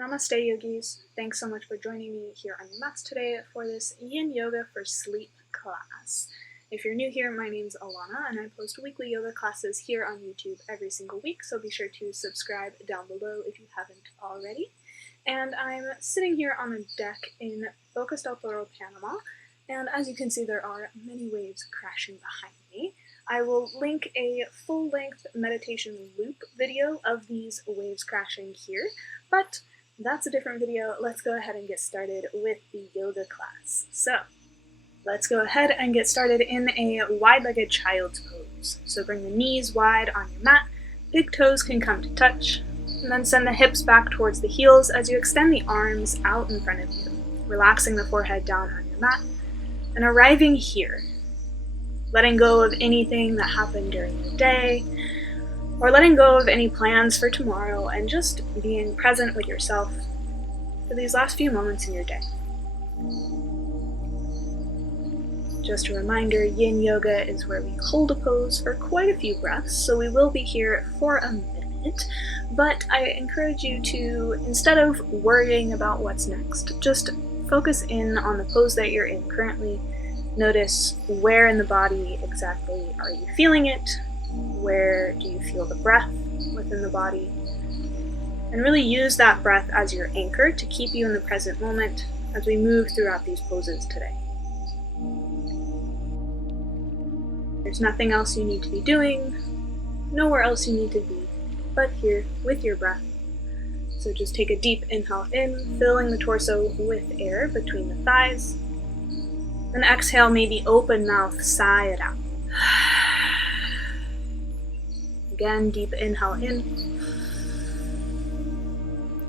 Namaste yogis. Thanks so much for joining me here on your mats today for this Yin Yoga for Sleep class. If you're new here, my name's Alauna and I post weekly yoga classes here on YouTube every single week, so be sure to subscribe down below if you haven't already. And I'm sitting here on a deck in Bocas del Toro, Panama, and as you can see there are many waves crashing behind me. I will link a full-length meditation loop video of these waves crashing here, but that's a different video. Let's go ahead and get started with the yoga class. So, let's go ahead and get started in a wide-legged child's pose. So bring the knees wide on your mat, big toes can come to touch, and then send the hips back towards the heels as you extend the arms out in front of you, relaxing the forehead down on your mat, and arriving here. Letting go of anything that happened during the day, or letting go of any plans for tomorrow, and just being present with yourself for these last few moments in your day. Just a reminder, Yin Yoga is where we hold a pose for quite a few breaths, so we will be here for a minute, but I encourage you to, instead of worrying about what's next, just focus in on the pose that you're in currently. Notice where in the body exactly are you feeling it, where do you feel the breath within the body, and really use that breath as your anchor to keep you in the present moment as we move throughout these poses today. There's nothing else you need to be doing, nowhere else you need to be, but here with your breath. So just take a deep inhale in, filling the torso with air between the thighs. And exhale, maybe open mouth, sigh it out. Again, deep inhale in.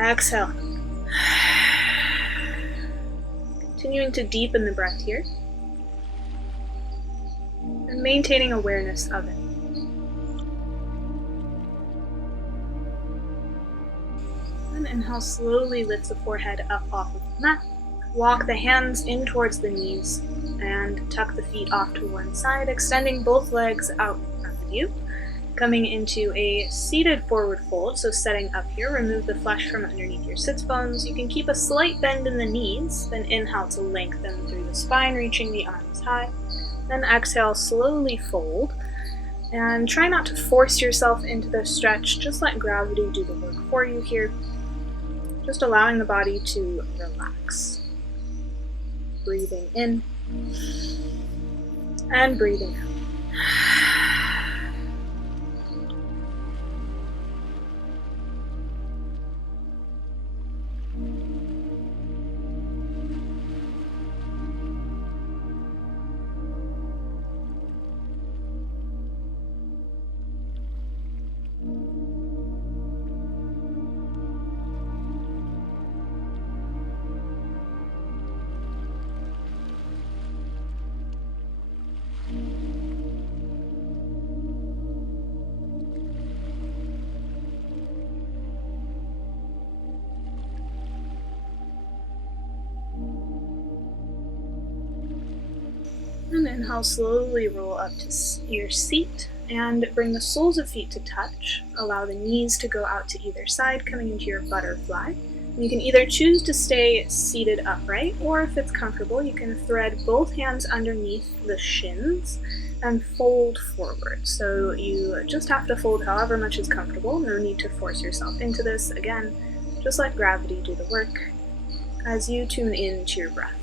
Exhale. Continuing to deepen the breath here. And maintaining awareness of it. And inhale, slowly lift the forehead up off of the mat. Walk the hands in towards the knees and tuck the feet off to one side, extending both legs out in front of you. Coming into a seated forward fold, so setting up here, remove the flesh from underneath your sits bones. You can keep a slight bend in the knees, then inhale to lengthen through the spine, reaching the arms high. Then exhale, slowly fold. And try not to force yourself into the stretch, just let gravity do the work for you here. Just allowing the body to relax. Breathing in and breathing out. And inhale, slowly roll up to your seat and bring the soles of feet to touch. Allow the knees to go out to either side, coming into your butterfly. And you can either choose to stay seated upright, or if it's comfortable, you can thread both hands underneath the shins and fold forward. So you just have to fold however much is comfortable. No need to force yourself into this. Again, just let gravity do the work as you tune in to your breath.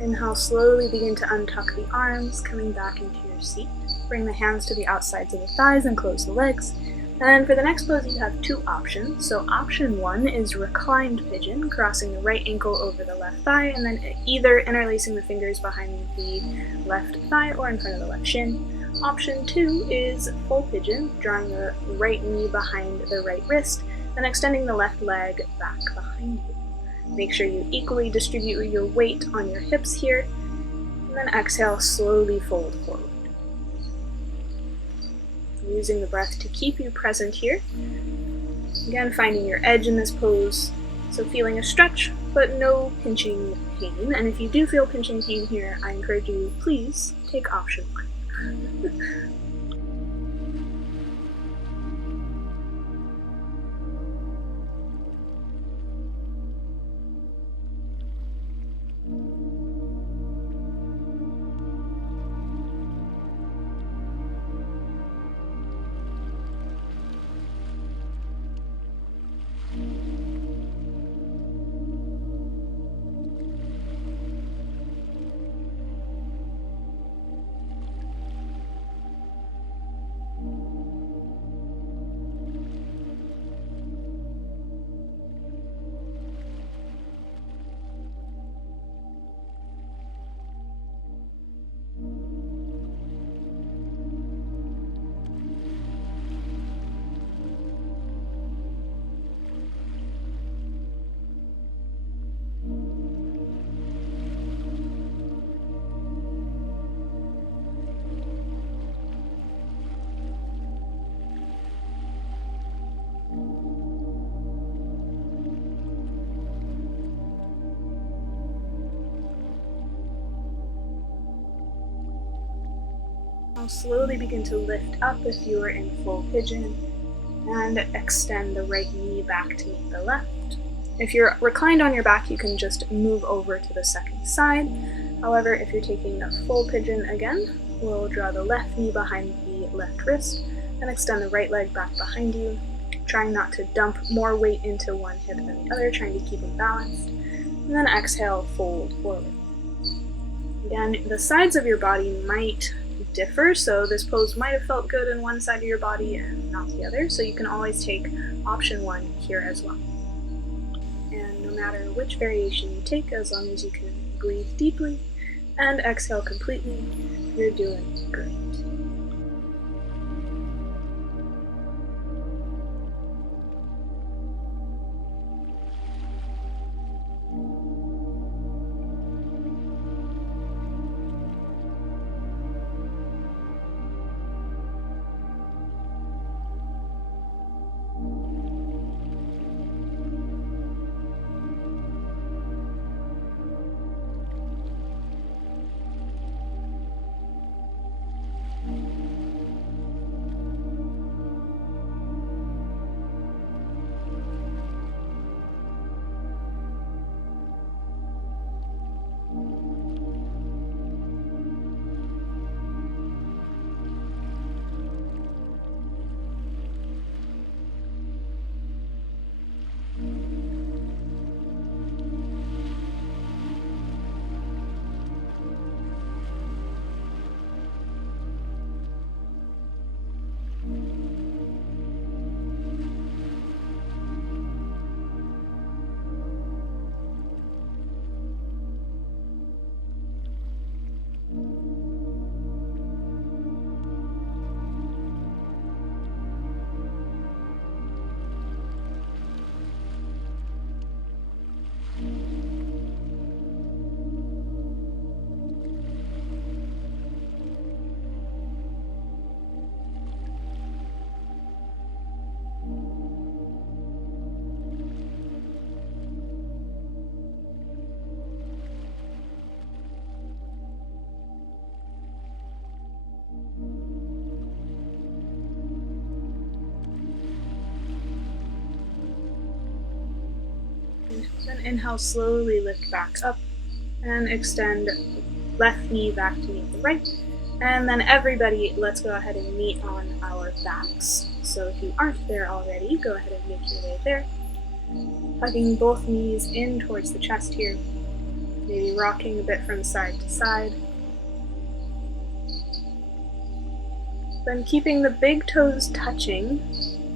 Inhale, slowly begin to untuck the arms, coming back into your seat. Bring the hands to the outsides of the thighs and close the legs. And for the next pose, you have two options. So option one is Reclined Pigeon, crossing the right ankle over the left thigh, and then either interlacing the fingers behind the left thigh or in front of the left shin. Option two is Full Pigeon, drawing the right knee behind the right wrist, and extending the left leg back behind you. Make sure you equally distribute your weight on your hips here, and then exhale, slowly fold forward. Using the breath to keep you present here. Again, finding your edge in this pose, so feeling a stretch, but no pinching pain. And if you do feel pinching pain here, I encourage you, please take option one. Now slowly begin to lift up if you are in Full Pigeon, and extend the right knee back to meet the left. If you're reclined on your back, you can just move over to the second side. However, if you're taking a Full Pigeon again, we'll draw the left knee behind the left wrist, and extend the right leg back behind you, trying not to dump more weight into one hip than the other, trying to keep them balanced. And then exhale, fold forward. Again, the sides of your body might differ, so this pose might have felt good in one side of your body and not the other, so you can always take option one here as well. And no matter which variation you take, as long as you can breathe deeply and exhale completely, you're doing great. Then inhale, slowly lift back up and extend left knee back to meet the right. And then everybody, let's go ahead and meet on our backs. So if you aren't there already, go ahead and make your way there. Hugging both knees in towards the chest here. maybe rocking a bit from side to side. Then keeping the big toes touching,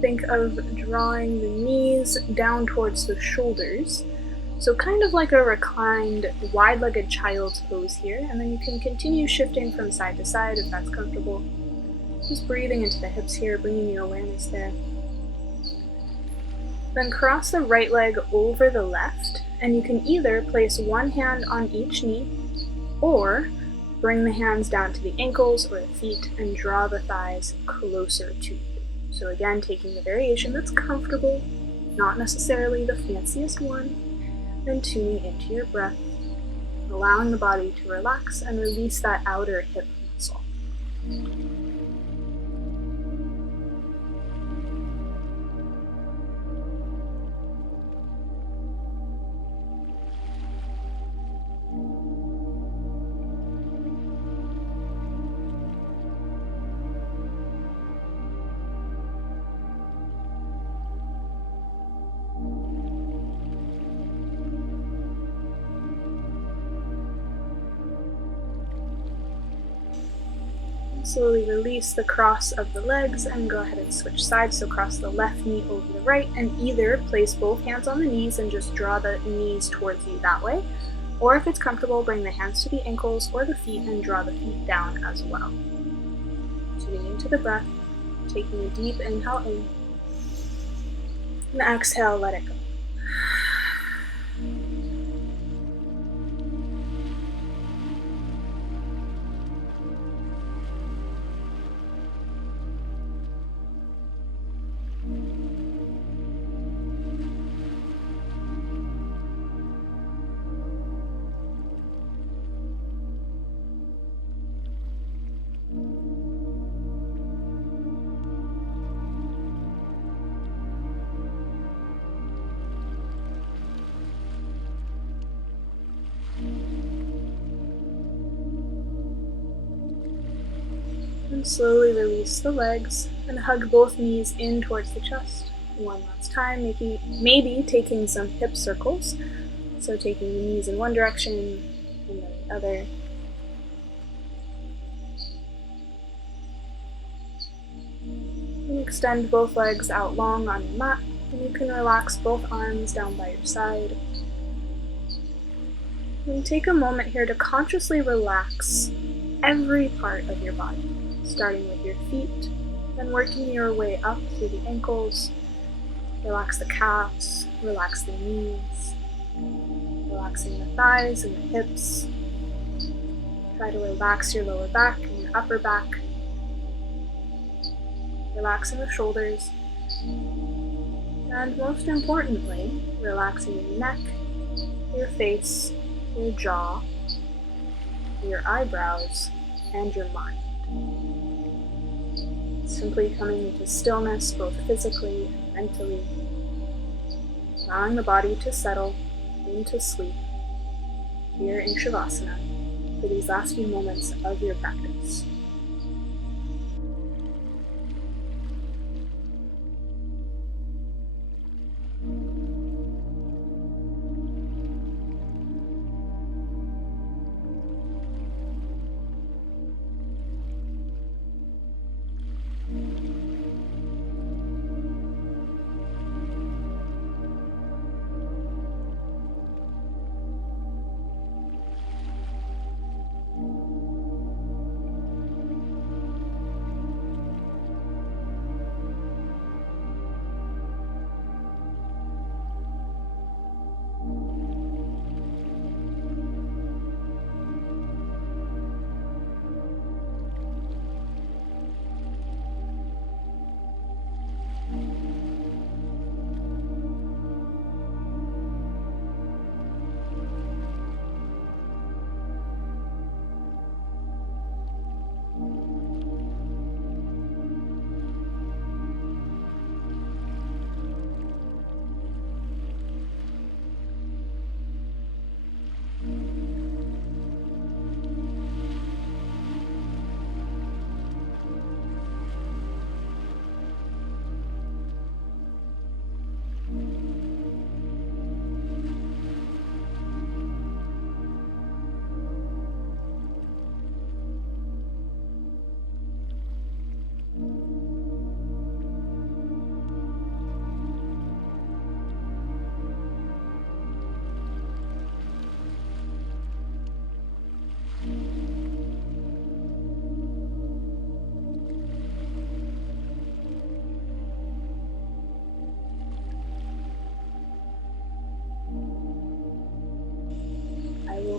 think of drawing the knees down towards the shoulders. So kind of like a reclined, wide-legged child's pose here, and then you can continue shifting from side to side if that's comfortable. Just breathing into the hips here, bringing your awareness there. Then cross the right leg over the left, and you can either place one hand on each knee, or bring the hands down to the ankles or the feet and draw the thighs closer to you. So again, taking the variation that's comfortable, not necessarily the fanciest one, and tuning into your breath, allowing the body to relax and release that outer hip muscle. Slowly release the cross of the legs and go ahead and switch sides. So cross the left knee over the right and either place both hands on the knees and just draw the knees towards you that way. Or if it's comfortable, bring the hands to the ankles or the feet and draw the feet down as well. Tuning into the breath, taking a deep inhale in, and exhale, let it go. And slowly release the legs and hug both knees in towards the chest. One last time, maybe taking some hip circles. So taking the knees in one direction and then the other. And extend both legs out long on your mat. And you can relax both arms down by your side. And take a moment here to consciously relax every part of your body, starting with your feet, then working your way up through the ankles. Relax the calves, relax the knees, relaxing the thighs and the hips. Try to relax your lower back and your upper back. Relaxing the shoulders. And most importantly, relaxing your neck, your face, your jaw, your eyebrows, and your mind. Simply coming into stillness both physically and mentally, allowing the body to settle into sleep here in Shavasana for these last few moments of your practice.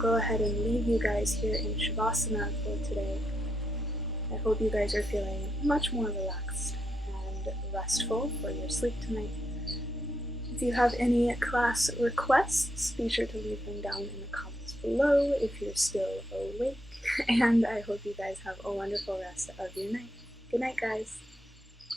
go ahead and leave you guys here in Shavasana for today. I hope you guys are feeling much more relaxed and restful for your sleep tonight. If you have any class requests, be sure to leave them down in the comments below if you're still awake. And I hope you guys have a wonderful rest of your night. Good night, guys.